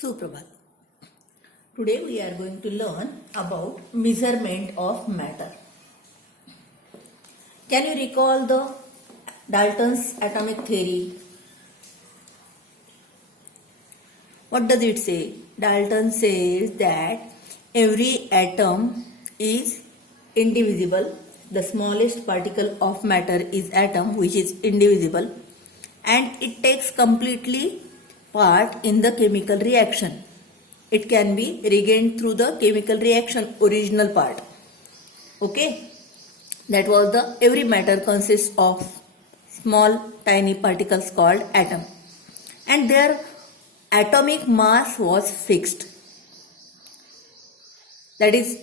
Suprabhat. Today we are going to learn about measurement of matter. Can you recall the Dalton's atomic theory? What does it say? Dalton says that every atom is indivisible. The smallest particle of matter is atom, which is indivisible, and it takes completely part in the chemical reaction. It can be regained through the chemical reaction original part. Okay, that was the every matter consists of small tiny particles called atom, and their atomic mass was fixed. That is,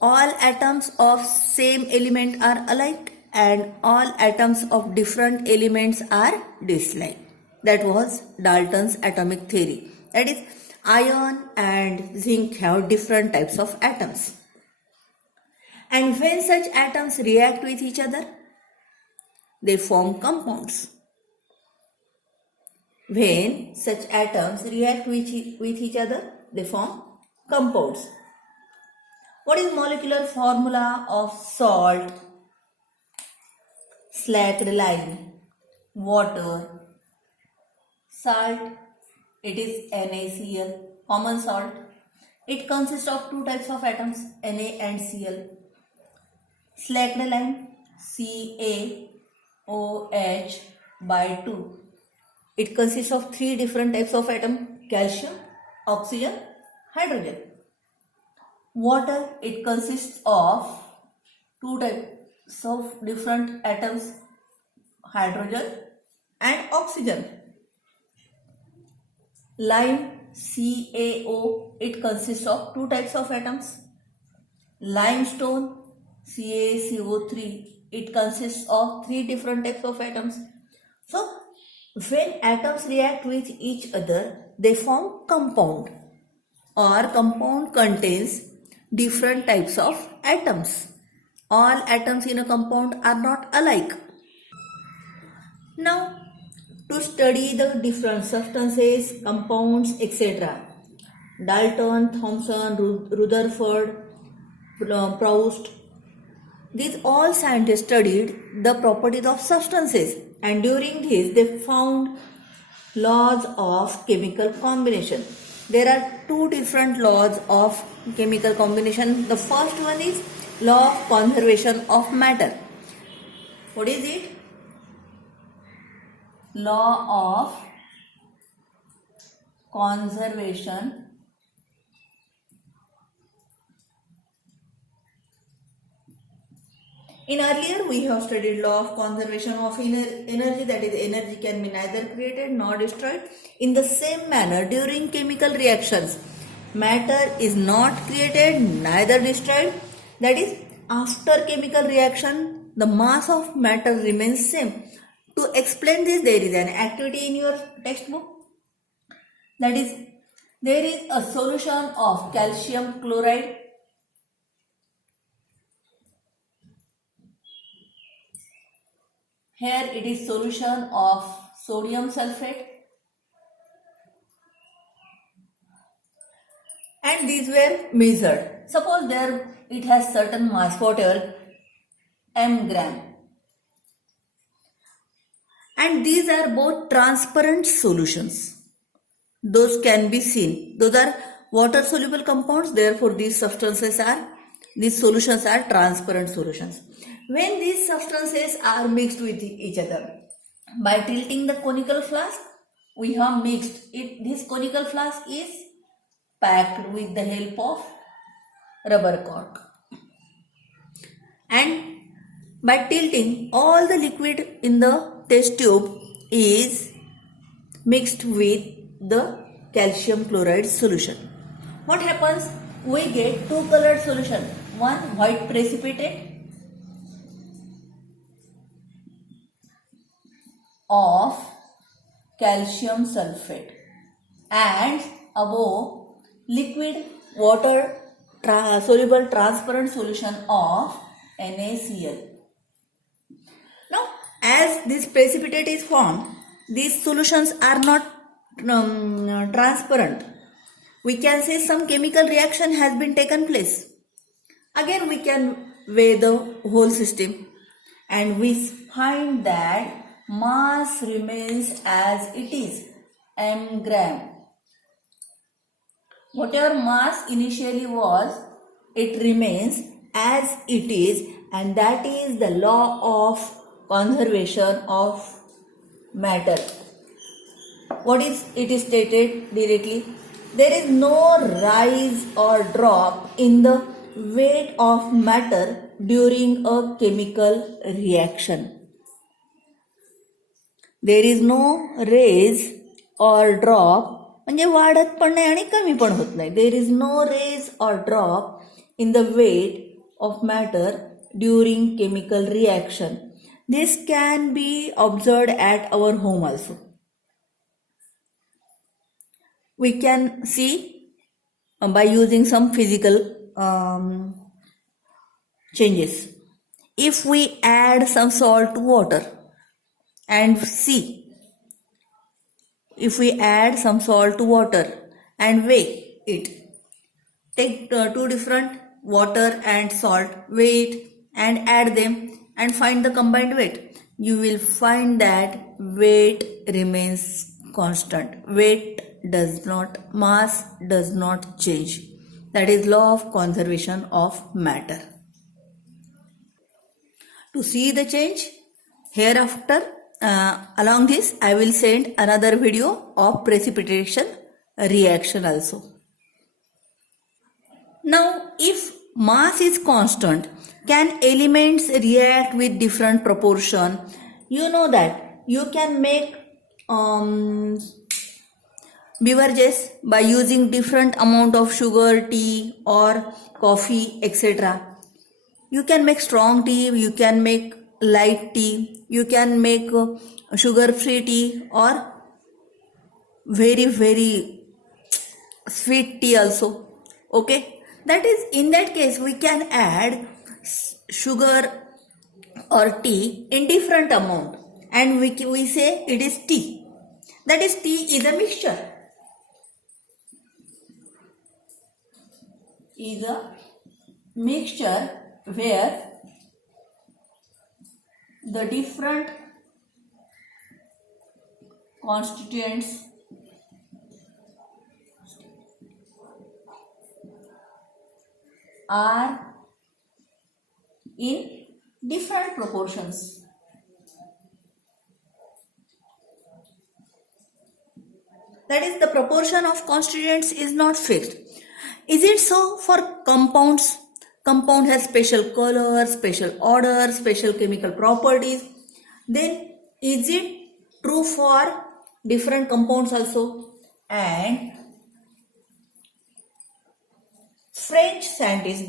all atoms of same element are alike and all atoms of different elements are dislike. That was Dalton's atomic theory. That is, iron and zinc have different types of atoms. And when such atoms react with each other, they form compounds. When such atoms react with each other, they form compounds. What is molecular formula of salt, slacked lime, water, salt? It is NaCl, common salt. It consists of two types of atoms, Na and Cl. Slacked lime, CaOH by 2. It consists of three different types of atom, calcium, oxygen, hydrogen. Water, it consists of two types of different atoms, hydrogen and oxygen. Lime, CaO, it consists of two types of atoms. Limestone, CaCO3, it consists of three different types of atoms. So, when atoms react with each other, they form compound, or compound contains different types of atoms. All atoms in a compound are not alike. Now, to study the different substances, compounds, etc., Dalton, Thomson, Rutherford, Proust, these all scientists studied the properties of substances, and during this they found laws of chemical combination. There are two different laws of chemical combination. The first one is law of conservation of matter. What is it? Law of conservation in earlier we have studied law of conservation of energy, that is, energy can be neither created nor destroyed. In the same manner, during chemical reactions, matter is not created neither destroyed. That is, after chemical reaction, the mass of matter remains same. To explain this, there is an activity in your textbook. That is, there is a solution of calcium chloride. Here it is solution of sodium sulfate, and these were measured. Suppose there it has certain mass, whatever, m gram, and these are both transparent solutions. Those can be seen. Those are water soluble compounds, therefore these solutions are transparent solutions. When these substances are mixed with each other, by tilting the conical flask, we have mixed it. This conical flask is packed with the help of rubber cork, and by tilting, all the liquid in the test tube is mixed with the calcium chloride solution. What happens? We get two colored solution, one white precipitate of calcium sulfate, and above liquid water soluble transparent solution of NaCl. Now, as this precipitate is formed, these solutions are not transparent, we can say some chemical reaction has been taken place. Again, we can weigh the whole system and we find that mass remains as it is, m gram. Whatever mass initially was, it remains as it is, and that is the law of conservation of matter. What is it is stated directly? There is no rise or drop in the weight of matter during a chemical reaction. There is no raise or drop, म्हणजे वाढत पण नाही आणि कमी पण होत नाही. There is no raise or drop in the weight of matter during chemical reaction. This can be observed at our home also. We can see by using some physical changes. If we add some salt to water and see, if we add some salt to water and weigh it, take two different water and salt, weigh it and add them and find the combined weight, you will find that weight remains constant. Weight does not, mass does not change. That is law of conservation of matter. To see the change, hereafter along this I will send another video of precipitation reaction also. Now, if mass is constant, can elements react with different proportion? You know that you can make beverages by using different amount of sugar, tea or coffee, etc. You can make strong tea, you can make light tea, you can make sugar free tea or very sweet tea also. Okay, that is, in that case we can add sugar or tea in different amount and we say it is tea. That is, tea is a mixture. Is a mixture where the different constituents are in different proportions. That is, the proportion of constituents is not fixed. Is it so for compounds? Compound has special color, special order, special chemical properties. Then is it true for different compounds also? And French scientist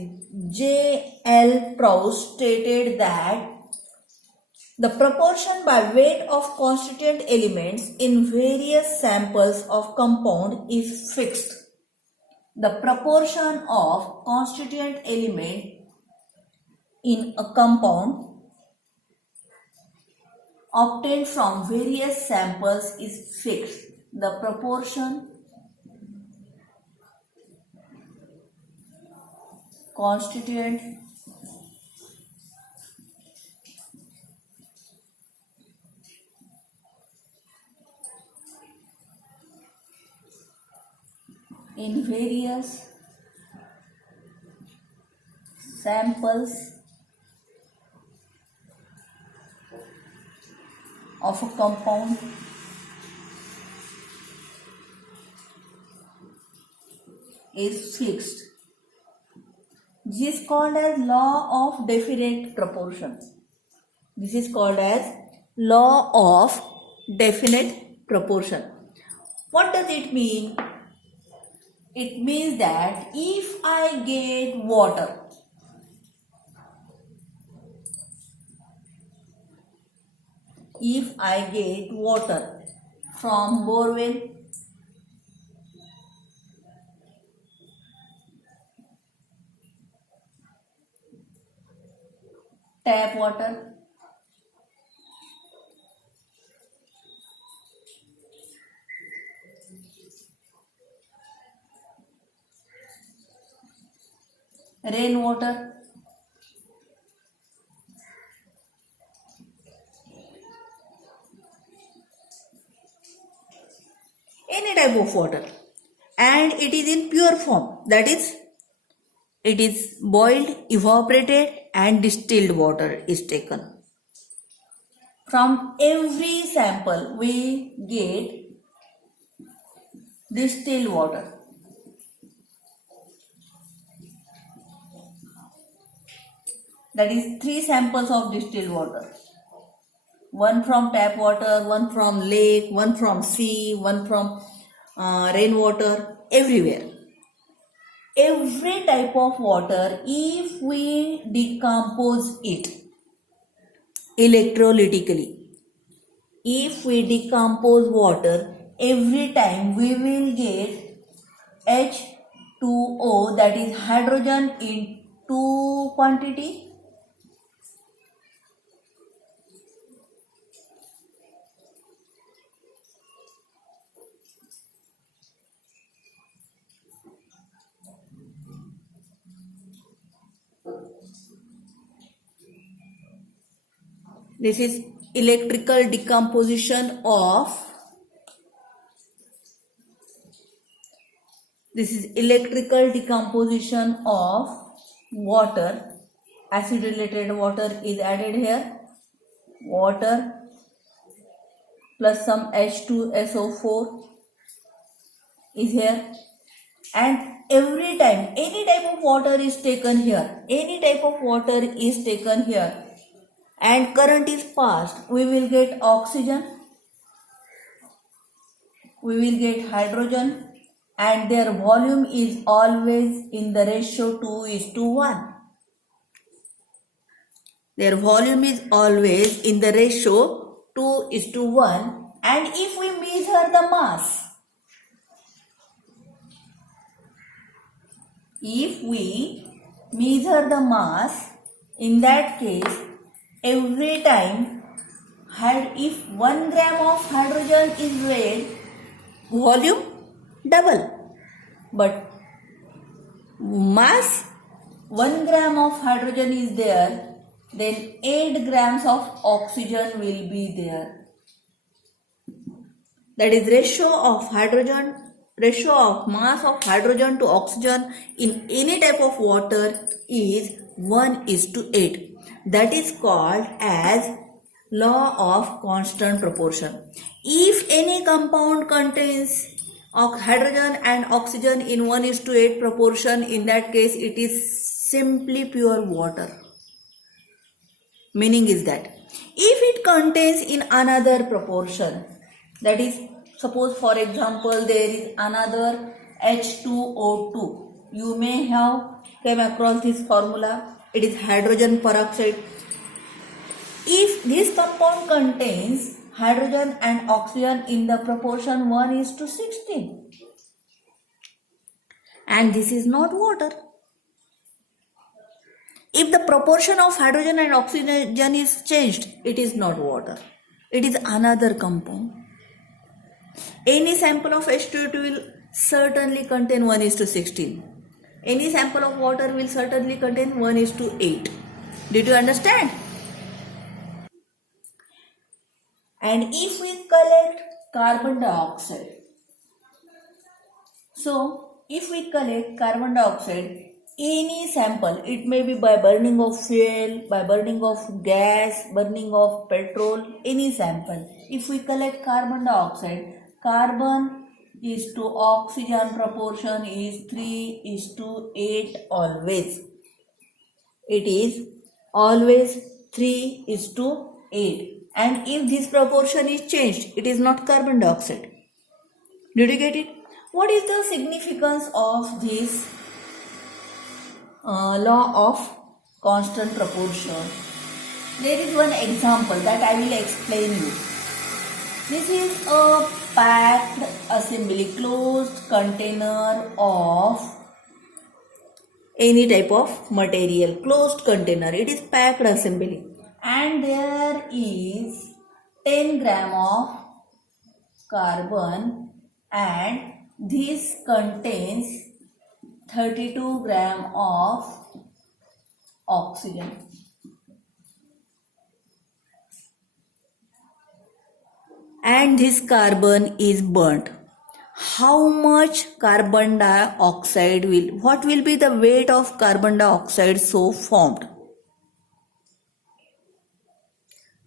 J.L. Proust stated that the proportion by weight of constituent elements in various samples of compound is fixed. The proportion of constituent element in a compound obtained from various samples is fixed. The proportion constituent in various samples of a compound is fixed. This is called as law of definite proportion. This is called as law of definite proportion. What does it mean? It means that if I get water, from borewell, tap water, rainwater, any type of water, and it is in pure form, that is it is boiled, evaporated and distilled water is taken. From every sample we get distilled water. That is 3 samples of distilled water. One from tap water, one from lake, one from sea, one from rainwater, everywhere. Every type of water, if we decompose it electrolytically, if we decompose water, every time we will get H2O, that is hydrogen in 2 quantity. This is electrical decomposition of water. Acid related water is added here. Water plus some H2SO4 is here, and every time any type of water is taken here, and current is passed, we will get oxygen, we will get hydrogen, and their volume is always in the ratio 2:1. Their volume is always in the ratio 2:1, and if we measure the mass, in that case, every time if 1 gram of hydrogen is weighed, volume double, but mass 1 gram of hydrogen is there, then 8 grams of oxygen will be there. That is ratio of mass of hydrogen to oxygen in any type of water is 1:8. That is called as law of constant proportion. If any compound contains hydrogen and oxygen in 1:8 proportion, in that case it is simply pure water. Meaning is that if it contains in another proportion, that is, suppose for example there is another H2O2, you may have came across this formula, it is hydrogen peroxide. If this compound contains hydrogen and oxygen in the proportion 1:16, and this is not water. If the proportion of hydrogen and oxygen is changed, it is not water, it is another compound. Any sample of H2O2 will certainly contain 1:16. Any sample of water will certainly contain 1:8. Did you understand? And if we collect carbon dioxide, so if we collect carbon dioxide, any sample, it may be by burning of fuel, by burning of gas, burning of petrol, any sample, if we collect carbon dioxide, carbon is to oxygen proportion is 3:8 always. It is always 3:8. And if this proportion is changed, it is not carbon dioxide. Did you get it? What is the significance of this law of constant proportion? There is one example that I will explain you. This is a packed assembly, closed container of any type of material, closed container. It is packed assembly, and there is 10 gram of carbon, and this contains 32 gram of oxygen. And this carbon is burnt. How much carbon dioxide what will be the weight of carbon dioxide so formed?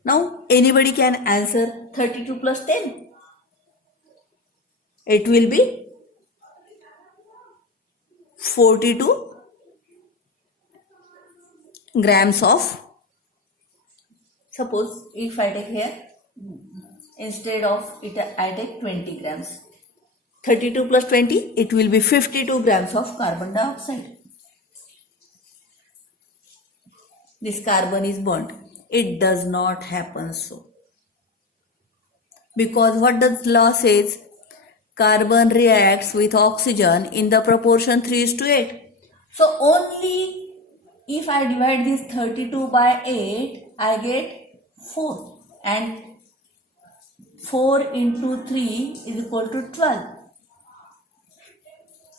Now anybody can answer 32 plus 10. It will be 42 grams of, suppose if I take here, instead of it I take 20 grams. 32 plus 20, it will be 52 grams of carbon dioxide. This carbon is burnt. It does not happen so. Because what the law says? Carbon reacts with oxygen in the proportion 3:8. So only if I divide this 32 by 8, I get 4. And 4 into 3 is equal to 12.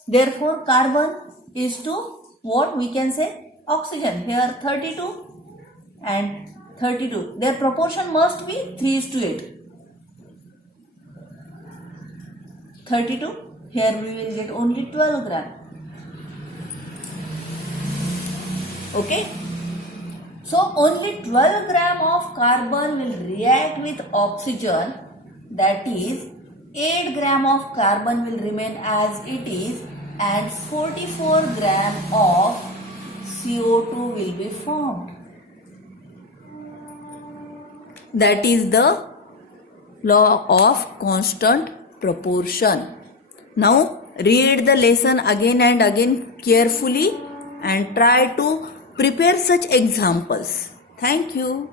Therefore, carbon is to what we can say? Oxygen. Here 32 and 32. Their proportion must be 3:8. 32. Here we will get only 12 gram. Okay. So only 12 gram of carbon will react with oxygen. That is 8 gram of carbon will remain as it is and 44 gram of CO2 will be formed. That is the law of constant proportion. Now read the lesson again and again carefully and try to prepare such examples. Thank you.